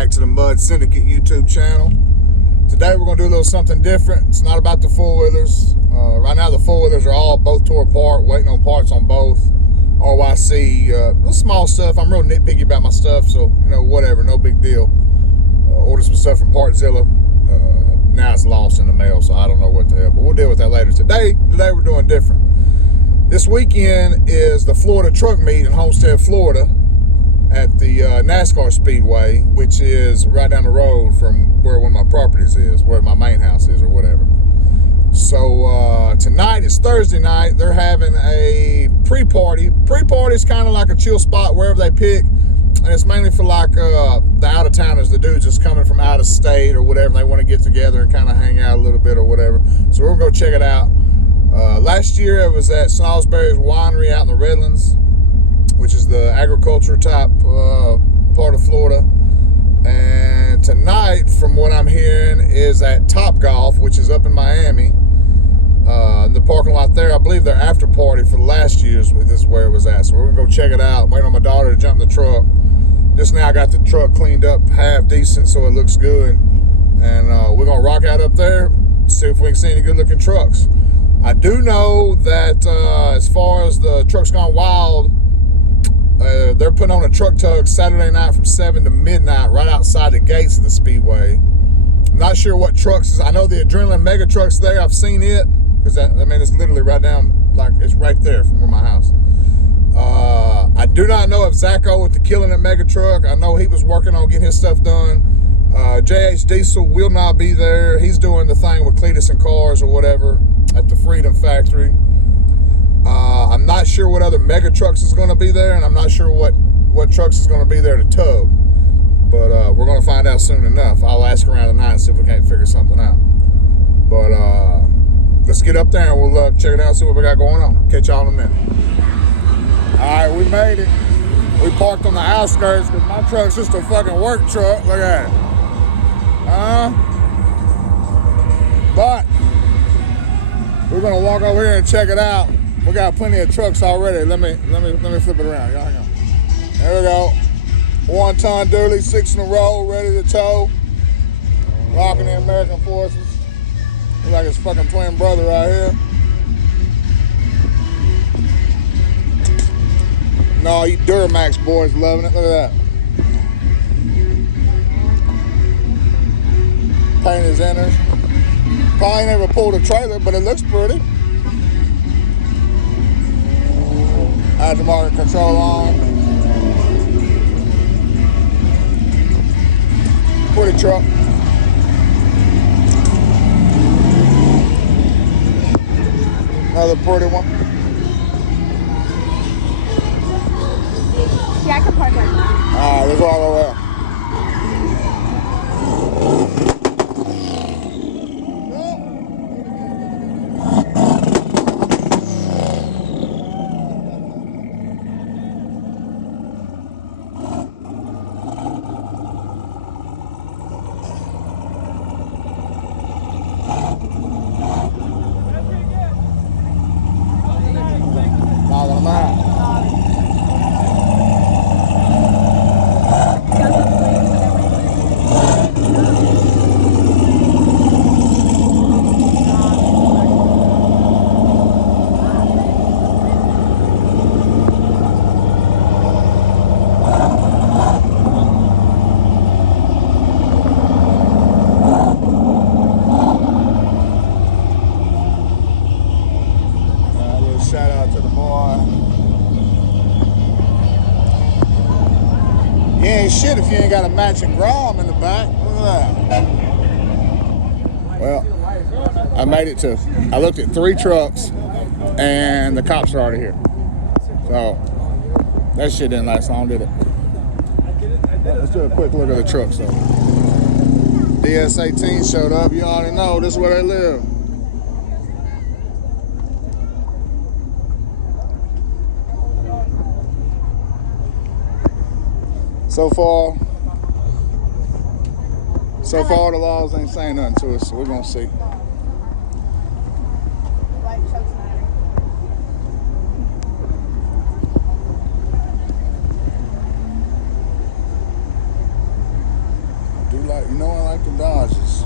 back to the Mud Syndicate YouTube channel. Today we're going to do a little something different. It's not about the four-wheelers. Right now the four-wheelers are all both tore apart, waiting on parts on both. RYC, little small stuff. I'm real nitpicky about my stuff, so, whatever, no big deal. Ordered some stuff from Partzilla. Now it's lost in the mail, so I don't know what the hell, but we'll deal with that later. Today we're doing different. This weekend is the Florida Truck Meet in Homestead, Florida, at the NASCAR Speedway, which is right down the road from where one of my properties is, where my main house is or whatever. So tonight is Thursday night. They're having a pre-party. Pre-party is kind of like a chill spot wherever they pick. And it's mainly for like the out-of-towners, the dudes just coming from out of state or whatever. They want to get together and kind of hang out a little bit or whatever. So we're going to go check it out. Last year it was at Salisbury's Winery out in the Redlands, which is the agriculture type part of Florida. And tonight, from what I'm hearing, is at Top Golf, which is up in Miami. In the parking lot there, I believe their after party for last year's, this is where it was at. So we're gonna go check it out. Waiting on my daughter to jump in the truck. Just now I got the truck cleaned up half decent, so it looks good. And we're gonna rock out up there, see if we can see any good looking trucks. I do know that as far as the Trucks Gone Wild, they're putting on a truck tug Saturday night from 7 to midnight right outside the gates of the Speedway. I'm not sure what trucks is. I know the Adrenaline Mega Truck's there. I've seen it because it's literally right down, like it's right there from where my house. I do not know if Zacho with the Killing It Mega Truck. I know he was working on getting his stuff done. JH Diesel will not be there. He's doing the thing with Cletus and Cars or whatever at the Freedom Factory. I'm not sure what other mega trucks is going to be there, and I'm not sure what trucks is going to be there to tug. But we're going to find out soon enough. I'll ask around tonight and see if we can't figure something out. But let's get up there and we'll check it out and see what we got going on. Catch y'all in a minute. All right, we made it. We parked on the outskirts because my truck's just a fucking work truck. Look at it. But we're going to walk over here and check it out. We got plenty of trucks already. Let me flip it around. Y'all hang on. There we go. 1 ton dually, 6 in a row, ready to tow. Rocking the American forces. Looks like his fucking twin brother right here. No, you Duramax boys loving it. Look at that. Paint his inners. Probably never pulled a trailer, but it looks pretty. Aftermarket control on. Pretty truck. Another pretty one. Yeah, I can park right now. Alright, let's walk over there. Shout out to the boy. You ain't shit if you ain't got a matching Grom in the back. Look at that. Well, I made it to. I looked at 3 trucks, and the cops are already here. So that shit didn't last long, did it? Let's do a quick look at the trucks though. DS18 showed up. You already know this is where they live. So far the laws ain't saying nothing to us, so we're gonna see. I like the Dodges.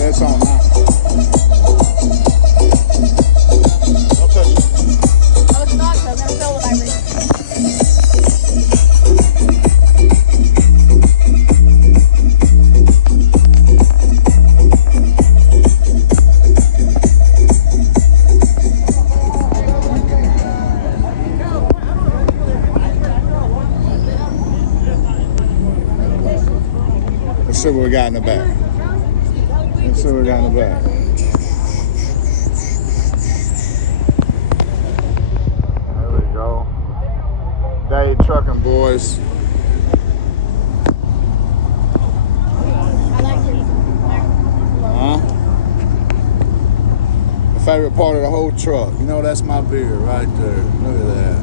It's on now. Don't touch it. Oh, it's not, so I'm going to fill with Ivory. Let's see what we got in the back. Let's see what we got in the back. There we go. Dade Trucking Boys. I like it. Huh? My favorite part of the whole truck. That's my beer right there. Look at that.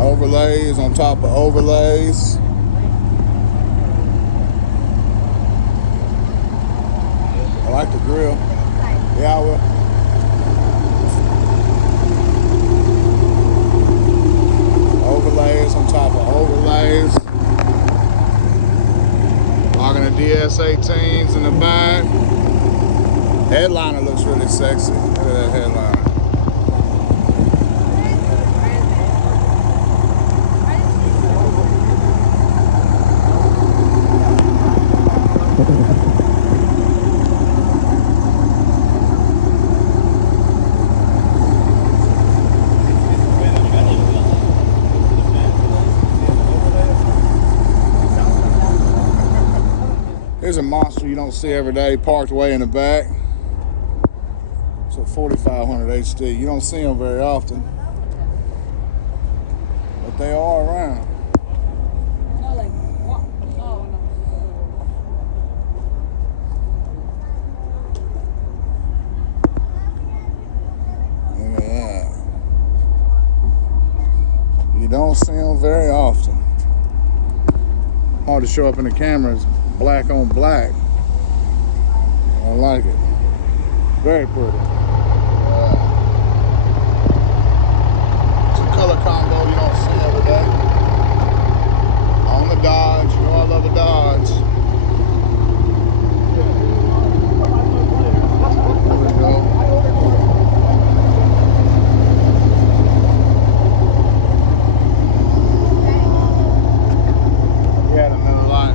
Overlays on top of overlays. I like the grill. Yeah, I will. Overlays on top of overlays. Rocking the DS18s in the back. Headliner looks really sexy. Look at that headliner. Here's a monster you don't see every day, parked way in the back. It's a 4500 HD. You don't see them very often, but they are around. Look at that. You don't see them very often. Hard to show up in the cameras. Black on black. I like it. Very pretty. It's a color combo you don't see every day. On the Dodge. I love the Dodge. There we go. Yeah, the middle line.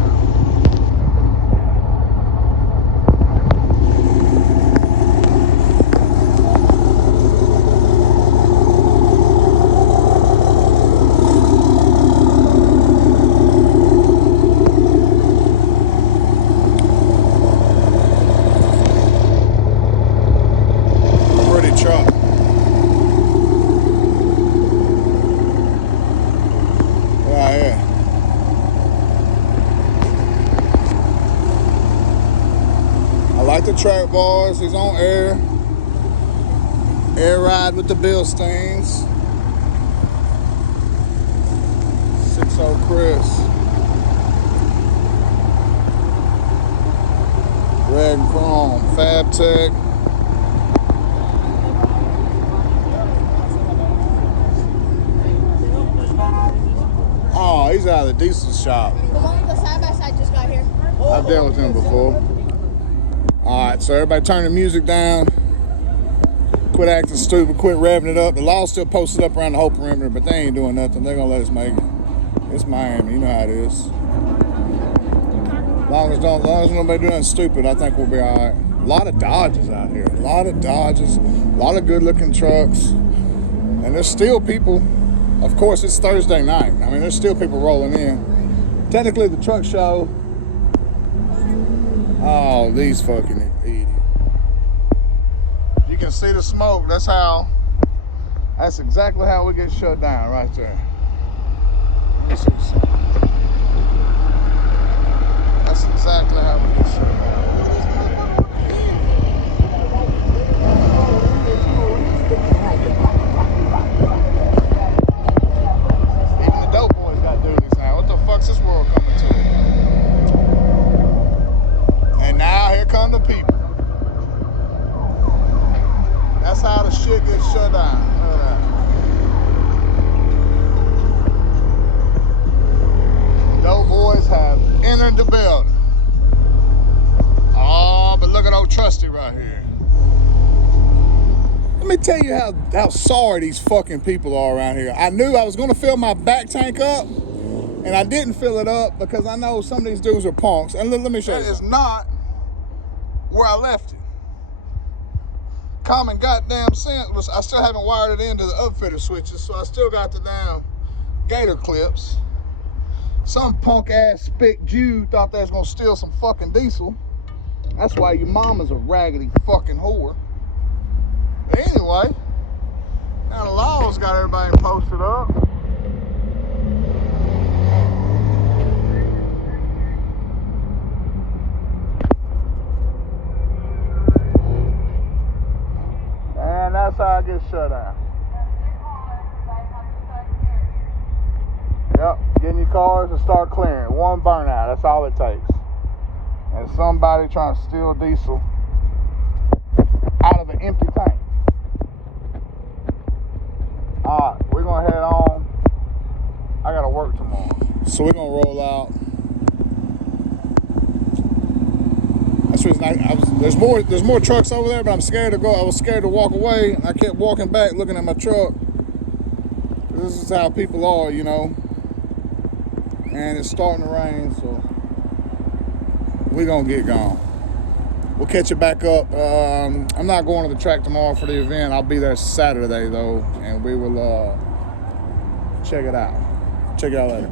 Truck. Yeah, yeah. I like the track bars. He's on air. Air ride with the Bilsteins. 6.0 Chris. Red and chrome. Fab Tech. Oh, he's out of the diesel shop. The one with the side-by-side just got here. I've dealt with him before. All right, so everybody turn the music down. Quit acting stupid. Quit revving it up. The law's still posted up around the whole perimeter, but they ain't doing nothing. They're going to let us make it. It's Miami. You know how it is. As long as nobody do nothing stupid, I think we'll be all right. A lot of Dodges out here. A lot of Dodges. A lot of good-looking trucks. And there's still people. Of course, it's Thursday night. I mean, there's still people rolling in. Technically the truck show. Oh, these fucking idiots. You can see the smoke. That's exactly how we get shut down right there. Let me see something. That's exactly how we get shut down. Even the dope boys got duties now. What the fuck's this world coming to? And now here come the people. That's how the shit gets shut down. Look at that. Dope boys have entered the building. Oh, but look at old Trusty right here. Let me tell you how sorry these fucking people are around here. I knew I was gonna fill my back tank up, and I didn't fill it up because I know some of these dudes are punks. And let me show you. That is not where I left it. Common goddamn sense was I still haven't wired it into the upfitter switches, so I still got the damn gator clips. Some punk ass spick Jew thought they was gonna steal some fucking diesel. That's why your mama's a raggedy fucking whore. But anyway, now the law's got everybody posted up. And that's how I get shut down. Yep, get in your cars and start clearing. One burnout, that's all it takes. And somebody trying to steal diesel out of an empty tank. Alright, we're gonna head on. I gotta work tomorrow. So we're gonna roll out. That's the reason there's more trucks over there, but I'm scared to go. I was scared to walk away. I kept walking back looking at my truck. This is how people are, you know. And it's starting to rain, so we're gonna get gone. We'll catch it back up. I'm not going to the track tomorrow for the event. I'll be there Saturday though, and we will check it out. Check it out later.